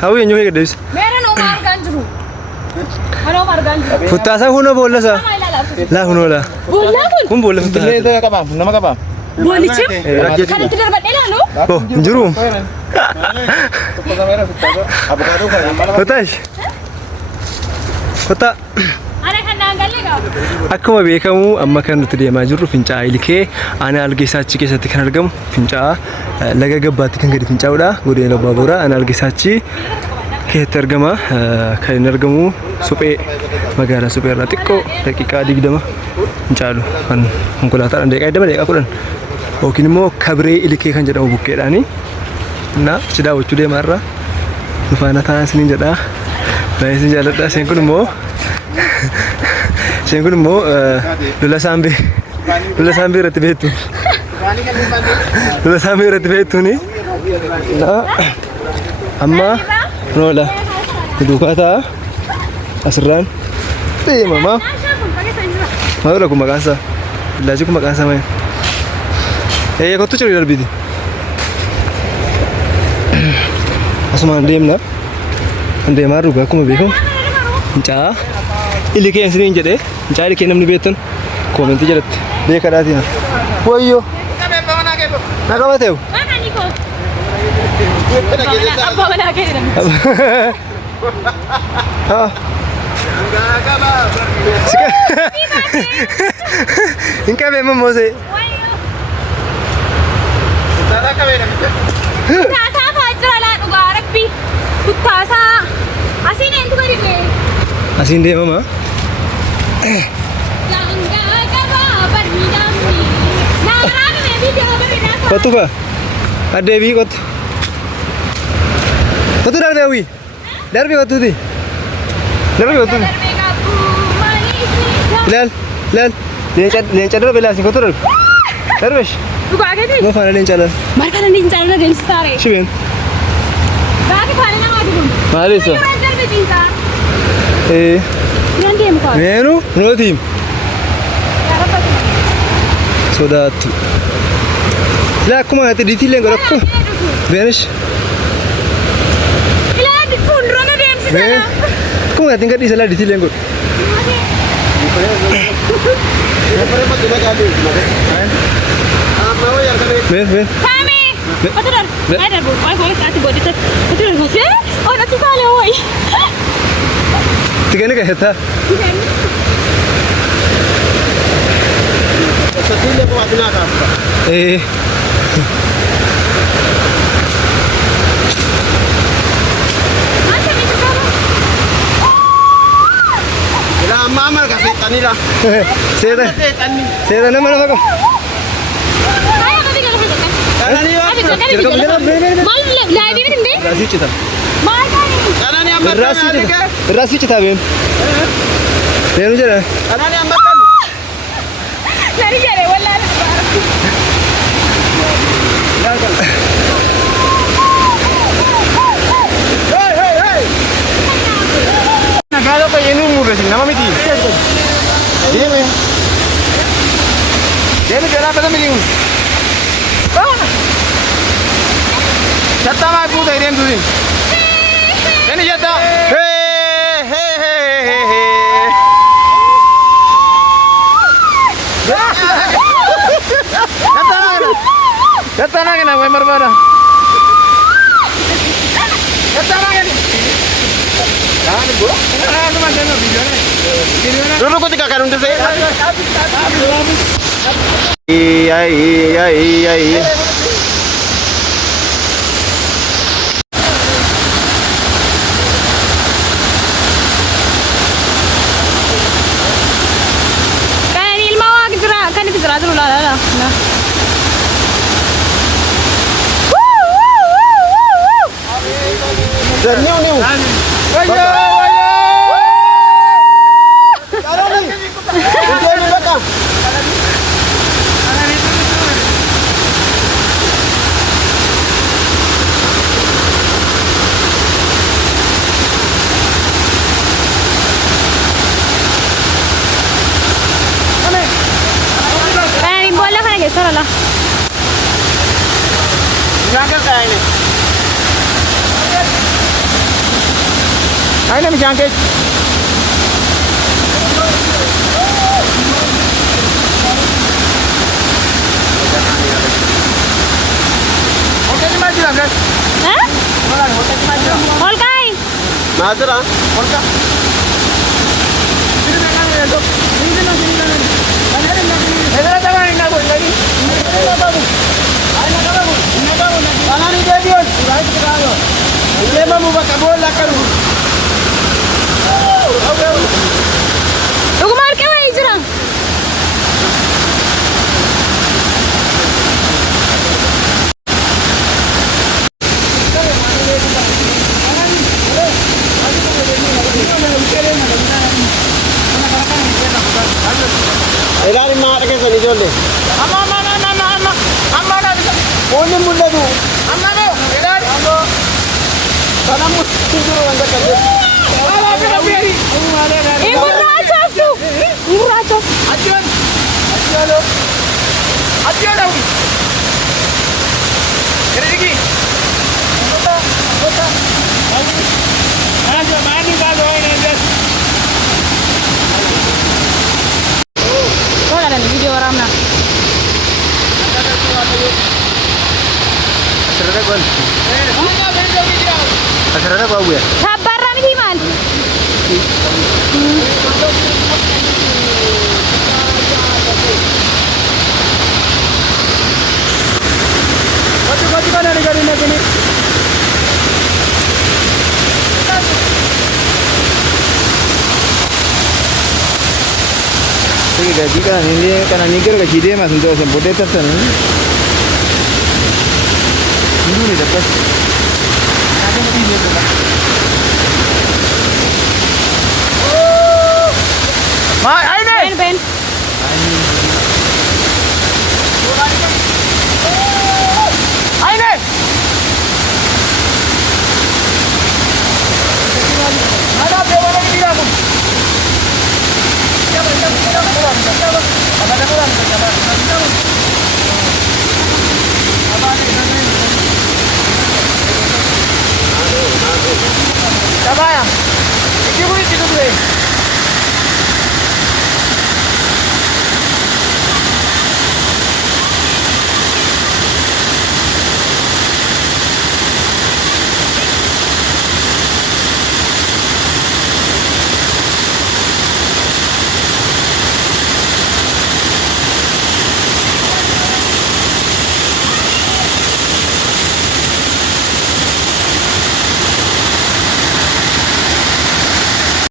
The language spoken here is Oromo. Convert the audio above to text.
Hawi eenyu eegdees? Meeraan Omar Ganjiru. Kan Omar Ganjiru. Futtaasaa hunda boollasa. Laa hunoola. Boolla kun? Kun boolla futtaasaa. Nama qabaa. Boollichi? Kan itti darbadhee laalu? Oh, hin jiru. Futtaash. Futtaa. Ana kan naan galle qaba. Akkuma beekamu amma kan nuti deemaa jirru fincaa'aa Ilikee aanaa Algeessaachi keessatti kan argamu fincaa'aa laga gabbaatti kan gadi fincaa'udha. Godina Baaburaa aanaa Algeessaachi keessatti argama. Kan inni argamu suphee magaalaa suphee irraa xiqqoo daqiiqaa 20 fincaalu kan konkolaataadhaan daqiiqaa 10 yookiin immoo Kabree Ilikee kan jedhamu bukkeedhaani. Na si daawwachuu deemaa irra nufaana taa'an isiniin jedha. Baay'ee isin jaalladha. Isheen kun immoo Lula Saambee irratti beektu. Lula Saambee irratti beektuuni. Amma noola duukaa ta'a asirraan deemamaa. Maalidha kun maqaan isaa? Billaachi kun maqaan isaa maali? Kottu ciruu darbiiti. Asumaan deemna. Kan deemaa dhugaa akkuma beekamu. Fincaa'aa Ilikee isiniin jedhee fincaa'aa Ilikee namni beektan koomentii jalatti beekadhaatii na. Wayyoo. Naqama ta'u. Abbaa manaa kee jedhama. Hin qabeemma moosee. Kuttaasaa faajjira laa dhugaa rabbi. Kuttaasaa. Asiin eentu gadi bee. Asiin deemama. Kottu ka? Addee bii kottu. Kottu darbee hawwii. Darbee kottuuti. Darbee kottuuti. Ilaal. Leenca darbe laasin kottu darbe. Darbesh. Dhugaa keetii? Moo faana leenca laal. Maal kana leenca laal deemsisaare? Shibeen. Baaki faana namaa dhugun. Maalisa? Darbe ciisaa. Nan deemu kaa. Meenu nootiim. Sodaattu. Ilaa akkuma ati diitiillee godha akkuma. Beenish. Ilaa fuuldura na deemsisana. Akkuma ati gadhiisa ilaa diitiillee godha. Meen. Kami. Betul dah. Ada bu. Boleh ati bodi tu. Betul dah. Oh nanti kali oi. Tiga ni kah heta? Sesuatu yang buat nak apa? Macam ni sekarang. Ila mama kasih tani lah. Saya nama kau. Ayah kau tinggal apa? Tani apa? Mal lagi ni ni. Rasi cita. Mal kali. Tani apa? Rasi cita ben. Beenu jira. Tani apa? Lari jare wala. Hey. Nagalo kayo ini murah sih, nama miti. Deme. Jalan apa tu miti? Jatah mah putar dia tu sih. Ini jatah. Hey. Jatah lagi nak, member mana? Jatah lagi. Jangan gua. Jangan cuma tengok video ni. Dulu kau tiga karun tu saya. Iya. Kan ilmu awak gerak, kan itu gerak dulu lah. Nah. New. Ayo. Kalau ni. Video ni belakang. Jangkit kayak ini. Ayo nih jangkit. Oke, ini maju lah, guys. Hah? Oke, ini maju. Hol kai. Mazra. Oke. Sini megang ya, Dok. Sini dong, sini dong. Kan ada nggak sini? Ada apa ini nggak boleh lagi? Ini apa bu? Ayo nggak apa bu? Ini apa bu? Mana nih dia dia? Sudah itu kalau. Ini mah mau pakai bola kan bu? Tunggu mar ke wai jurang. Ilalim na akin sa nijolle. Amma. Amma na. Only mulla du. Amma no. Ilan? Amma. Sana mo siguro ang dakal. Ala ka beri. Ibu raja tu. Ibu raja. Ajon. Ajon. Ajon daw. Kere digi. Kota. Ajo mani ba do ini dia. Kau ada nih video orang nak. Asrada kon. Asrada ba bu ya? Sabaran ni man. Koti kana ni gari na kini. Sige gaji kan hindi kana nigger gaji dia mas untuk sempote tersen. Ini ni dapat. Ma, ayo ni. Ben.